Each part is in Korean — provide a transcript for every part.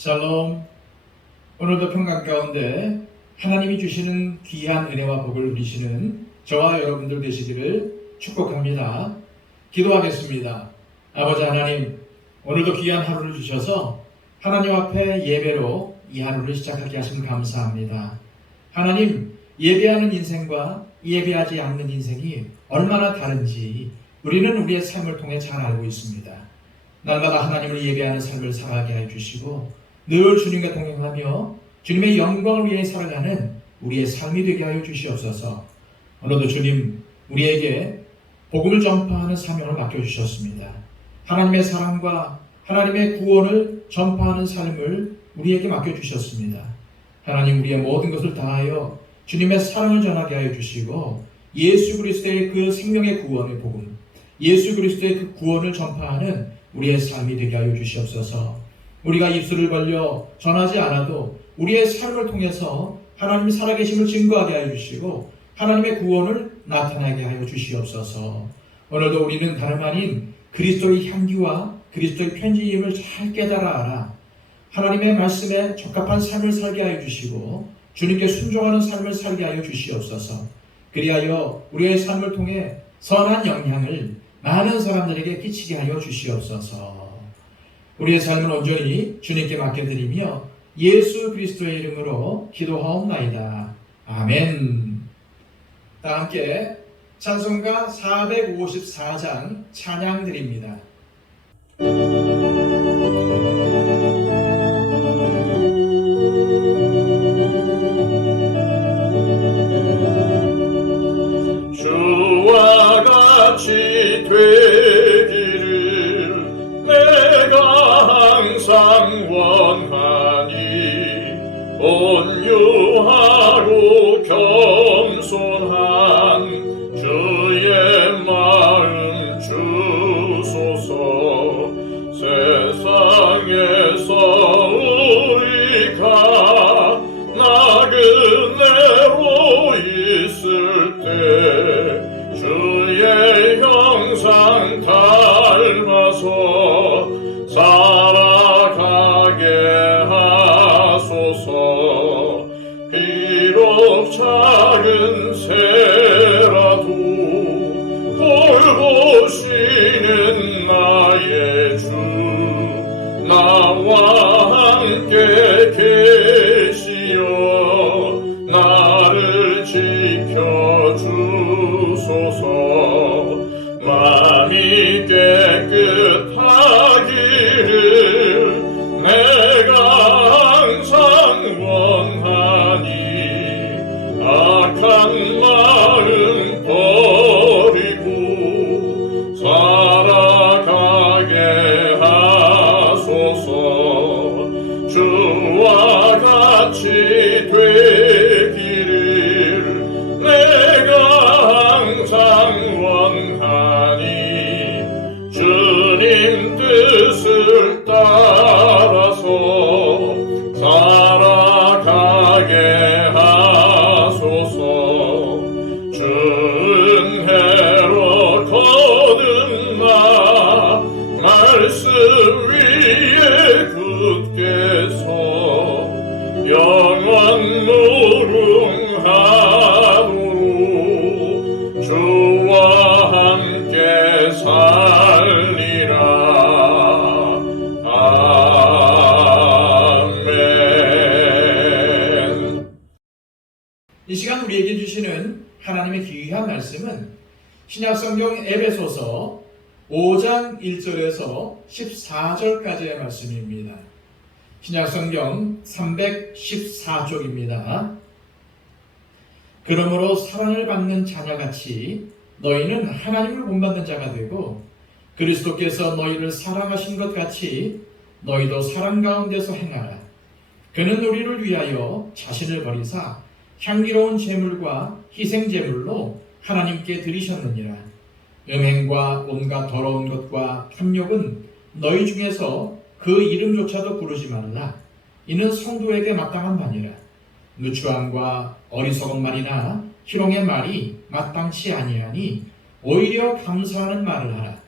샬롬. 오늘도 평강 가운데 하나님이 주시는 귀한 은혜와 복을 누리시는 저와 여러분들 되시기를 축복합니다. 기도하겠습니다. 아버지 하나님, 오늘도 귀한 하루를 주셔서 하나님 앞에 예배로 이 하루를 시작하게 하시면 감사합니다. 하나님, 예배하는 인생과 예배하지 않는 인생이 얼마나 다른지 우리는 우리의 삶을 통해 잘 알고 있습니다. 날마다 하나님을 예배하는 삶을 살아가게 해주시고 늘 주님과 동행하며 주님의 영광을 위해 살아가는 우리의 삶이 되게 하여 주시옵소서. 오늘도 주님, 우리에게 복음을 전파하는 사명을 맡겨주셨습니다. 하나님의 사랑과 하나님의 구원을 전파하는 삶을 우리에게 맡겨주셨습니다. 하나님, 우리의 모든 것을 다하여 주님의 사랑을 전하게 하여 주시고 예수 그리스도의 그 생명의 구원의 복음, 예수 그리스도의 그 구원을 전파하는 우리의 삶이 되게 하여 주시옵소서. 우리가 입술을 벌려 전하지 않아도 우리의 삶을 통해서 하나님이 살아계심을 증거하게 하여 주시고 하나님의 구원을 나타나게 하여 주시옵소서. 오늘도 우리는 다름 아닌 그리스도의 향기와 그리스도의 편지임을 잘 깨달아 알아 하나님의 말씀에 적합한 삶을 살게 하여 주시고 주님께 순종하는 삶을 살게 하여 주시옵소서. 그리하여 우리의 삶을 통해 선한 영향을 많은 사람들에게 끼치게 하여 주시옵소서. 우리의 삶을 온전히 주님께 맡겨드리며 예수 그리스도의 이름으로 기도하옵나이다. 아멘. 다 함께 찬송가 454장 찬양 드립니다. 주와 같이 되기를 내가 항상 원하니 온유하고 겸손한 주의 마음 주소서. 세상에서 우리가 나그네로 있을 때 주의 형상 닮아서 살아가게 하소서. 비록 작은 새라도 돌보시는 나의 주 나와 함께 계시어 나를 지켜주소서. 마음이 깨끗하기를 내가 항상 원하니 악한 마음 버리고 살아가게 하소서. 주와 같이 되기를 내가 항상 원하니 주님 뜻을 따라서 살아가게 하소서. 주 은혜로 거듭 나 말씀 위에 굳게 서 영원 무궁하도록 주와 함께 살리라. 아멘. 이 시간 우리에게 주시는 하나님의 귀한 말씀은 신약성경 에베소서 5장 1절에서 14절까지의 말씀입니다. 신약성경 314쪽입니다. 그러므로 사랑을 받는 자녀같이 너희는 하나님을 본받는 자가 되고 그리스도께서 너희를 사랑하신 것 같이 너희도 사랑 가운데서 행하라. 그는 우리를 위하여 자신을 버리사 향기로운 제물과 희생 제물로 하나님께 드리셨느니라. 음행과 온갖 더러운 것과 탐욕은 너희 중에서 그 이름조차도 부르지 말라. 이는 성도에게 마땅한 바니라. 누추함과 어리석은 말이나 희롱의 말이 마땅치 아니하니 오히려 감사하는 말을 하라.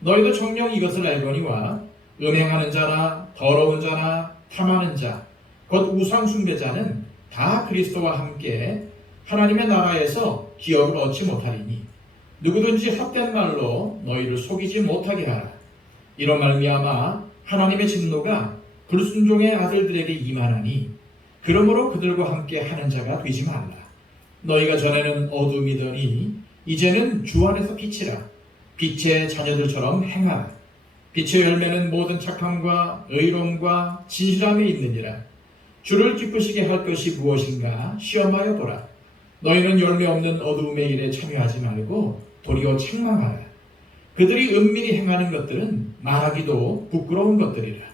너희도 정녕 이것을 알거니와 음행하는 자나 더러운 자나 탐하는 자, 곧 우상 숭배자는 다 그리스도와 함께 하나님의 나라에서 기업을 얻지 못하리니 누구든지 헛된 말로 너희를 속이지 못하게 하라. 이런 말미암아 하나님의 진노가 불순종의 아들들에게 임하나니 그러므로 그들과 함께 하는 자가 되지 말라. 너희가 전에는 어둠이더니 이제는 주 안에서 빛이라. 빛의 자녀들처럼 행하라. 빛의 열매는 모든 착함과 의로움과 진실함에 있느니라. 주를 기쁘시게 할 것이 무엇인가 시험하여 보라. 너희는 열매 없는 어두움의 일에 참여하지 말고 도리어 책망하라. 그들이 은밀히 행하는 것들은 말하기도 부끄러운 것들이라.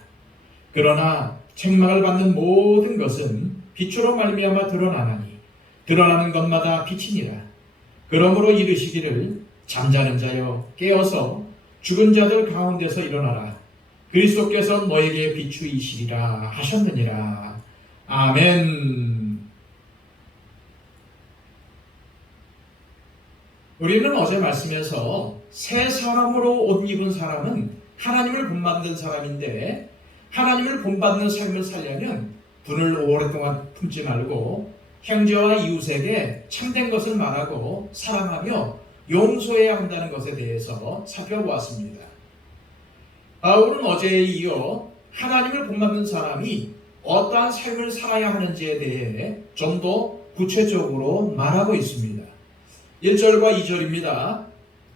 그러나 책망을 받는 모든 것은 빛으로 말미암아 드러나나니 드러나는 것마다 빛이니라. 그러므로 이르시기를 잠자는 자여 깨어서 죽은 자들 가운데서 일어나라. 그리스도께서 너에게 비추이시리라 하셨느니라. 아멘. 우리는 어제 말씀에서 새 사람으로 옷 입은 사람은 하나님을 본받는 사람인데 하나님을 본받는 삶을 살려면 분을 오랫동안 품지 말고 형제와 이웃에게 참된 것을 말하고 사랑하며 용서해야 한다는 것에 대해서 살펴보았습니다. 바울은 어제에 이어 하나님을 본받는 사람이 어떠한 삶을 살아야 하는지에 대해 좀 더 구체적으로 말하고 있습니다. 1절과 2절입니다.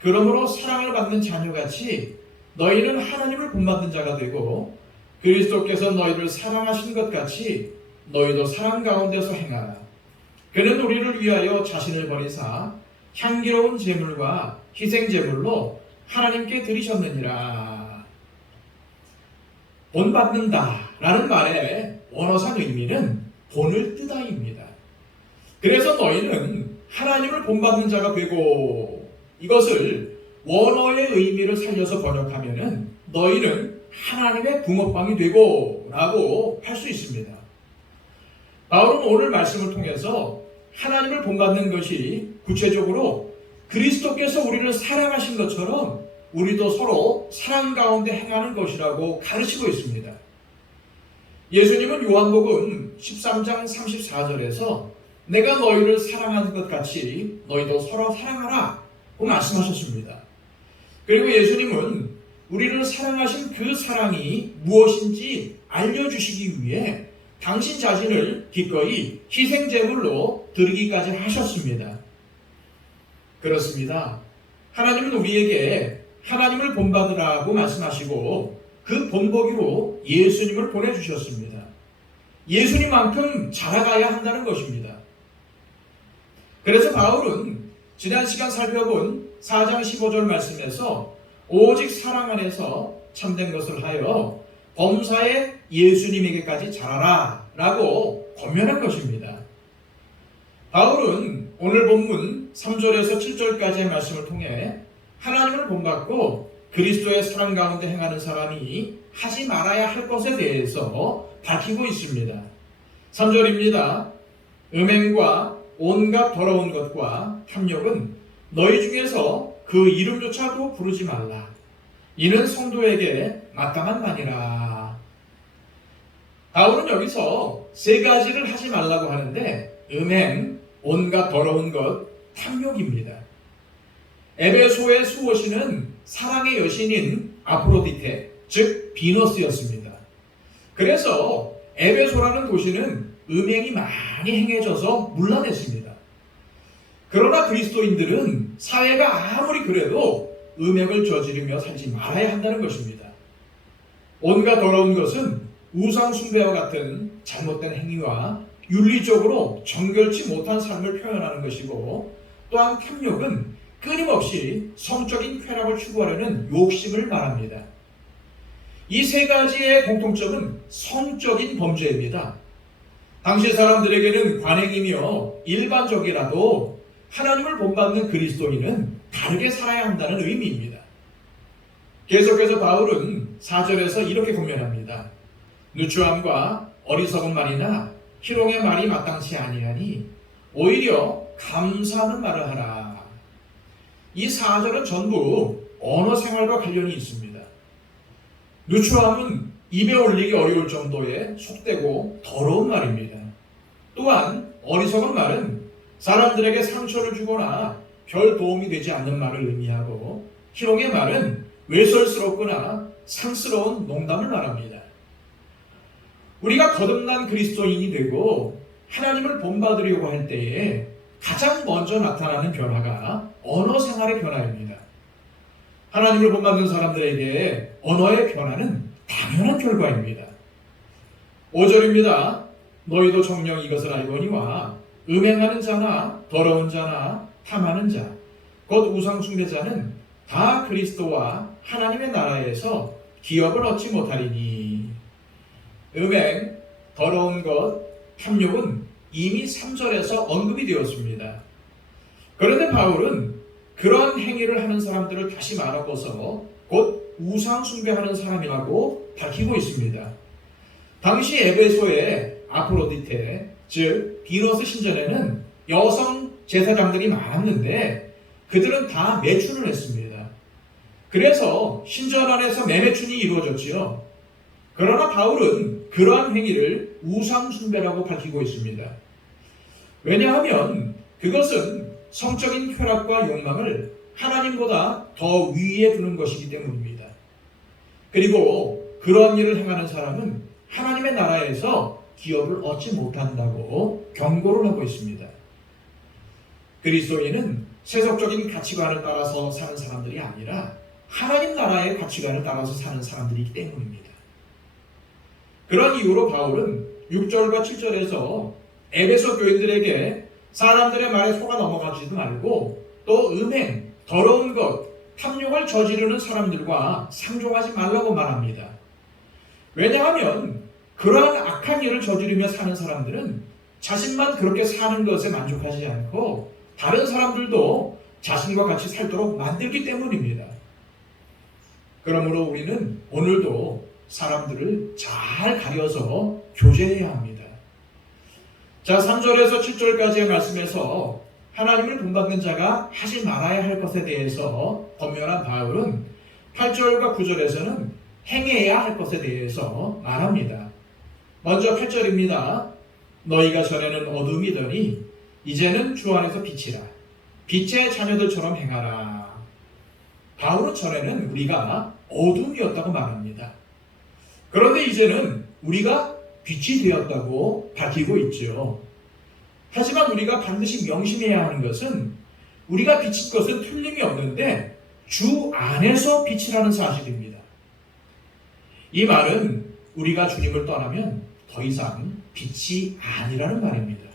그러므로 사랑을 받는 자녀같이 너희는 하나님을 본받는 자가 되고 그리스도께서 너희를 사랑하신 것 같이 너희도 사랑 가운데서 행하라. 그는 우리를 위하여 자신을 버리사 향기로운 제물과 희생 제물로 하나님께 드리셨느니라. 본받는다 라는 말의 원어상 의미는 본을 뜨다입니다. 그래서 너희는 하나님을 본받는 자가 되고, 이것을 원어의 의미를 살려서 번역하면은 너희는 하나님의 붕어빵이 되고 라고 할 수 있습니다. 바울은 오늘 말씀을 통해서 하나님을 본받는 것이 구체적으로 그리스도께서 우리를 사랑하신 것처럼 우리도 서로 사랑 가운데 행하는 것이라고 가르치고 있습니다. 예수님은 요한복음 13장 34절에서 내가 너희를 사랑하는 것 같이 너희도 서로 사랑하라 고 말씀하셨습니다. 그리고 예수님은 우리를 사랑하신 그 사랑이 무엇인지 알려주시기 위해 당신 자신을 기꺼이 희생제물로 드리기까지 하셨습니다. 그렇습니다. 하나님은 우리에게 하나님을 본받으라고 말씀하시고 그 본보기로 예수님을 보내주셨습니다. 예수님만큼 자라가야 한다는 것입니다. 그래서 바울은 지난 시간 살펴본 4장 15절 말씀에서 오직 사랑 안에서 참된 것을 하여 범사에 예수님에게까지 자라라 라고 권면한 것입니다. 바울은 오늘 본문 3절에서 7절까지의 말씀을 통해 하나님을 본받고 그리스도의 사랑 가운데 행하는 사람이 하지 말아야 할 것에 대해서 밝히고 있습니다. 3절입니다. 음행과 온갖 더러운 것과 탐욕은 너희 중에서 그 이름조차도 부르지 말라. 이는 성도에게 마땅한 바니라. 바울은 여기서 세 가지를 하지 말라고 하는데 음행, 온갖 더러운 것, 탐욕입니다. 에베소의 수호신은 사랑의 여신인 아프로디테, 즉 비너스였습니다. 그래서 에베소라는 도시는 음행이 많이 행해져서 문란했습니다. 그러나 그리스도인들은 사회가 아무리 그래도 음행을 저지르며 살지 말아야 한다는 것입니다. 온갖 더러운 것은 우상 숭배와 같은 잘못된 행위와 윤리적으로 정결치 못한 삶을 표현하는 것이고, 또한 탐욕은 끊임없이 성적인 쾌락을 추구하려는 욕심을 말합니다. 이 세 가지의 공통점은 성적인 범죄입니다. 당시 사람들에게는 관행이며 일반적이라도 하나님을 본받는 그리스도인은 다르게 살아야 한다는 의미입니다. 계속해서 바울은 4절에서 이렇게 권면합니다. 누추함과 어리석은 말이나 희롱의 말이 마땅치 아니하니 오히려 감사하는 말을 하라. 이 4절은 전부 언어 생활과 관련이 있습니다. 누추함은 입에 올리기 어려울 정도의 속되고 더러운 말입니다. 또한 어리석은 말은 사람들에게 상처를 주거나 별 도움이 되지 않는 말을 의미하고, 희롱의 말은 외설스럽거나 상스러운 농담을 말합니다. 우리가 거듭난 그리스도인이 되고 하나님을 본받으려고 할 때에 가장 먼저 나타나는 변화가 언어 생활의 변화입니다. 하나님을 본받는 사람들에게 언어의 변화는 당연한 결과입니다. 5절입니다. 너희도 정녕 이것을 알거니와 음행하는 자나 더러운 자나 탐하는 자, 곧 우상 숭배자는 다 그리스도와 하나님의 나라에서 기업을 얻지 못하리니. 음행, 더러운 것, 탐욕은 이미 3절에서 언급이 되었습니다. 그런데 바울은 그러한 행위를 하는 사람들을 다시 말하고서 곧 우상 숭배하는 사람이라고 밝히고 있습니다. 당시 에베소의 아프로디테, 즉 비너스 신전에는 여성 제사장들이 많았는데 그들은 다 매춘을 했습니다. 그래서 신전 안에서 매매춘이 이루어졌지요. 그러나 바울은 그러한 행위를 우상 숭배라고 밝히고 있습니다. 왜냐하면 그것은 성적인 쾌락과 욕망을 하나님보다 더 위에 두는 것이기 때문입니다. 그리고 그러한 일을 행하는 사람은 하나님의 나라에서 기업을 얻지 못한다고 경고를 하고 있습니다. 그리스도인은 세속적인 가치관을 따라서 사는 사람들이 아니라 하나님 나라의 가치관을 따라서 사는 사람들이기 때문입니다. 그런 이유로 바울은 6절과 7절에서 에베소 교인들에게 사람들의 말에 속아 넘어가지도 말고 또 음행, 더러운 것, 탐욕을 저지르는 사람들과 상종하지 말라고 말합니다. 왜냐하면 그러한 악한 일을 저지르며 사는 사람들은 자신만 그렇게 사는 것에 만족하지 않고 다른 사람들도 자신과 같이 살도록 만들기 때문입니다. 그러므로 우리는 오늘도 사람들을 잘 가려서 교제해야 합니다. 자, 3절에서 7절까지의 말씀에서 하나님을 본받는 자가 하지 말아야 할 것에 대해서 권면한 바울은 8절과 9절에서는 행해야 할 것에 대해서 말합니다. 먼저 8절입니다. 너희가 전에는 어둠이더니 이제는 주 안에서 빛이라. 빛의 자녀들처럼 행하라. 바울은 전에는 우리가 어둠이었다고 말합니다. 그런데 이제는 우리가 빛이 되었다고 밝히고 있죠. 하지만 우리가 반드시 명심해야 하는 것은 우리가 비친 것은 틀림이 없는데 주 안에서 빛이라는 사실입니다. 이 말은 우리가 주님을 떠나면 더 이상 빛이 아니라는 말입니다.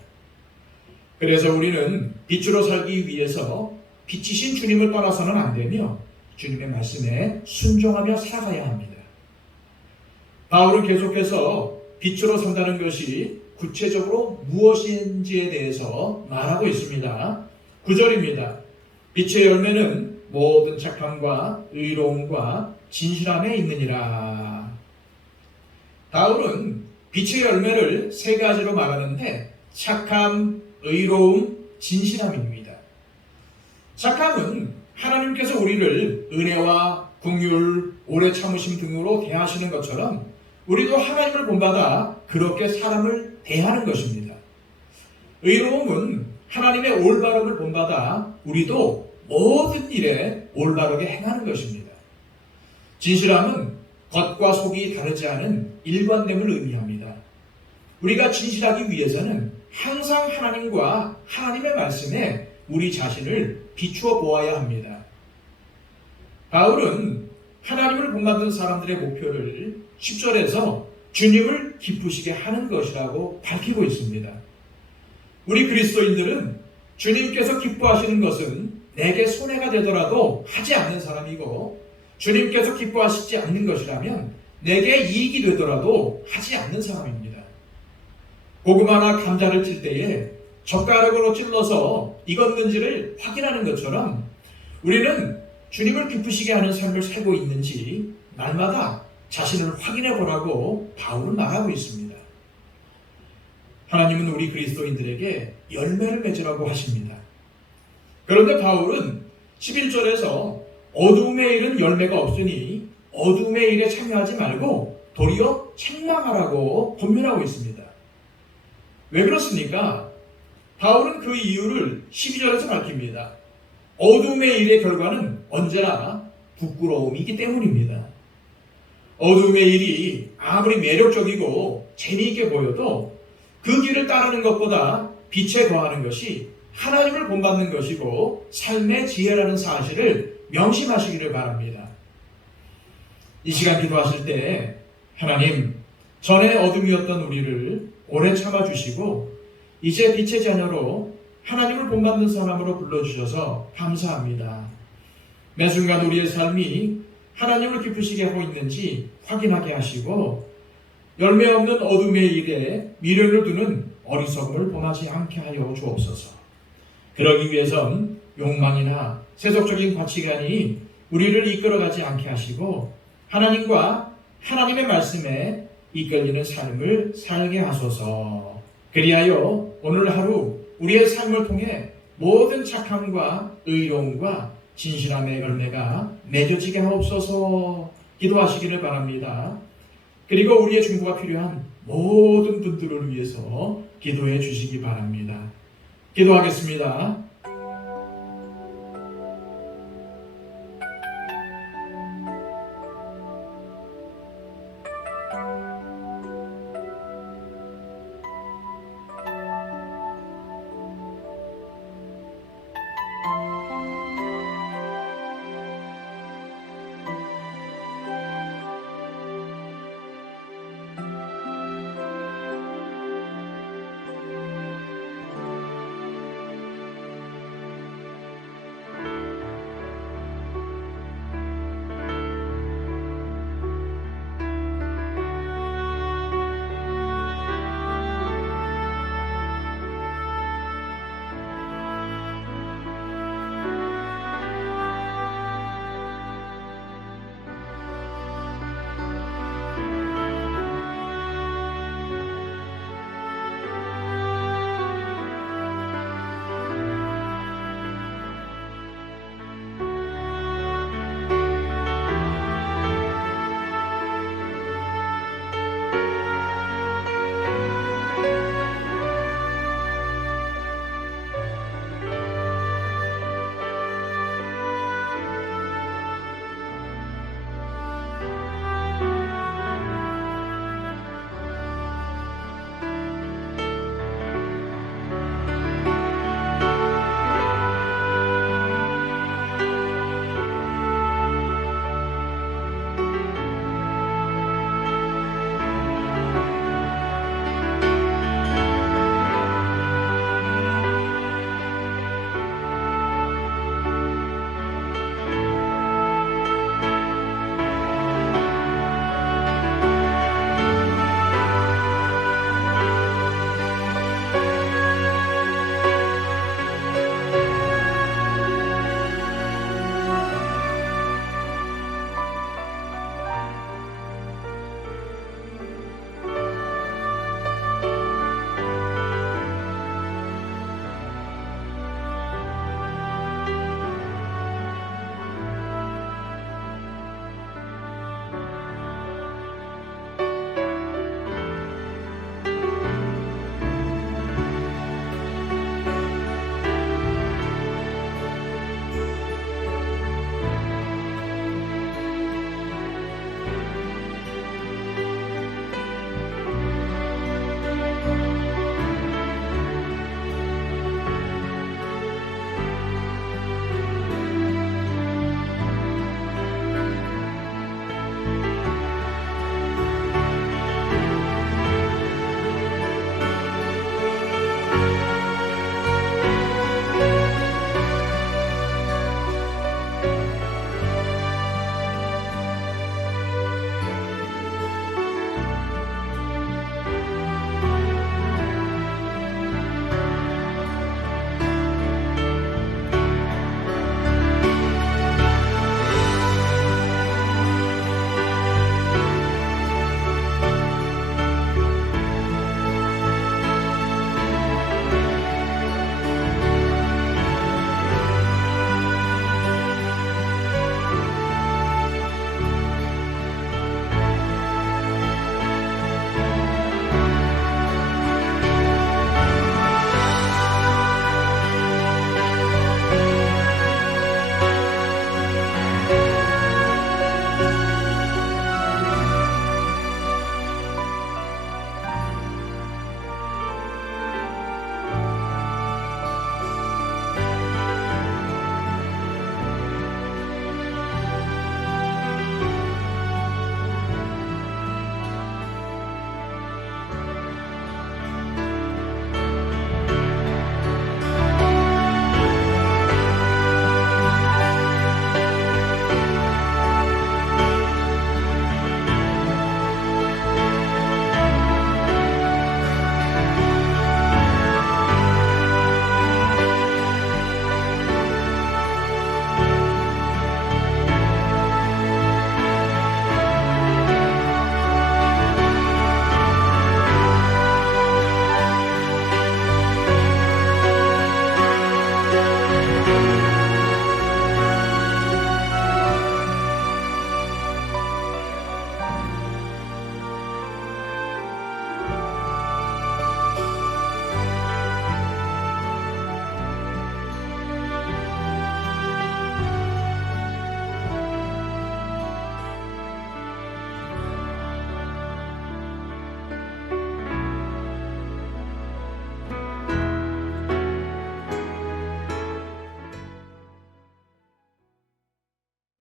그래서 우리는 빛으로 살기 위해서 빛이신 주님을 떠나서는 안 되며 주님의 말씀에 순종하며 살아가야 합니다. 바울은 계속해서 빛으로 산다는 것이 구체적으로 무엇인지에 대해서 말하고 있습니다. 9절입니다. 빛의 열매는 모든 착함과 의로움과 진실함에 있느니라. 바울은 빛의 열매를 세 가지로 말하는데 착함, 의로움, 진실함입니다. 착함은 하나님께서 우리를 은혜와 긍휼, 오래 참으심 등으로 대하시는 것처럼 우리도 하나님을 본받아 그렇게 사람을 대하는 것입니다. 의로움은 하나님의 올바름을 본받아 우리도 모든 일에 올바르게 행하는 것입니다. 진실함은 겉과 속이 다르지 않은 일관됨을 의미합니다. 우리가 진실하기 위해서는 항상 하나님과 하나님의 말씀에 우리 자신을 비추어 보아야 합니다. 바울은 하나님을 본받는 사람들의 목표를 10절에서 주님을 기쁘시게 하는 것이라고 밝히고 있습니다. 우리 그리스도인들은 주님께서 기뻐하시는 것은 내게 손해가 되더라도 하지 않는 사람이고 주님께서 기뻐하시지 않는 것이라면 내게 이익이 되더라도 하지 않는 사람입니다. 고구마나 감자를 찔 때에 젓가락으로 찔러서 익었는지를 확인하는 것처럼 우리는 주님을 기쁘시게 하는 삶을 살고 있는지 날마다 자신을 확인해 보라고 바울은 말하고 있습니다. 하나님은 우리 그리스도인들에게 열매를 맺으라고 하십니다. 그런데 바울은 11절에서 어둠의 일은 열매가 없으니 어둠의 일에 참여하지 말고 도리어 책망하라고 권면하고 있습니다. 왜 그렇습니까? 바울은 그 이유를 12절에서 밝힙니다. 어둠의 일의 결과는 언제나 부끄러움이기 때문입니다. 어둠의 일이 아무리 매력적이고 재미있게 보여도 그 길을 따르는 것보다 빛에 거하는 것이 하나님을 본받는 것이고 삶의 지혜라는 사실을 명심하시기를 바랍니다. 이 시간 기도하실 때 하나님, 전에 어둠이었던 우리를 오래 참아주시고 이제 빛의 자녀로 하나님을 본받는 사람으로 불러주셔서 감사합니다. 매 순간 우리의 삶이 하나님을 기쁘시게 하고 있는지 확인하게 하시고 열매 없는 어둠의 일에 미련을 두는 어리석음을 범하지 않게 하여 주옵소서. 그러기 위해선 욕망이나 세속적인 가치관이 우리를 이끌어가지 않게 하시고 하나님과 하나님의 말씀에 이끌리는 삶을 살게 하소서. 그리하여 오늘 하루 우리의 삶을 통해 모든 착함과 의로움과 진실함의 열매가 맺어지게 하옵소서. 기도하시기를 바랍니다. 그리고 우리의 중보가 필요한 모든 분들을 위해서 기도해 주시기 바랍니다. 기도하겠습니다.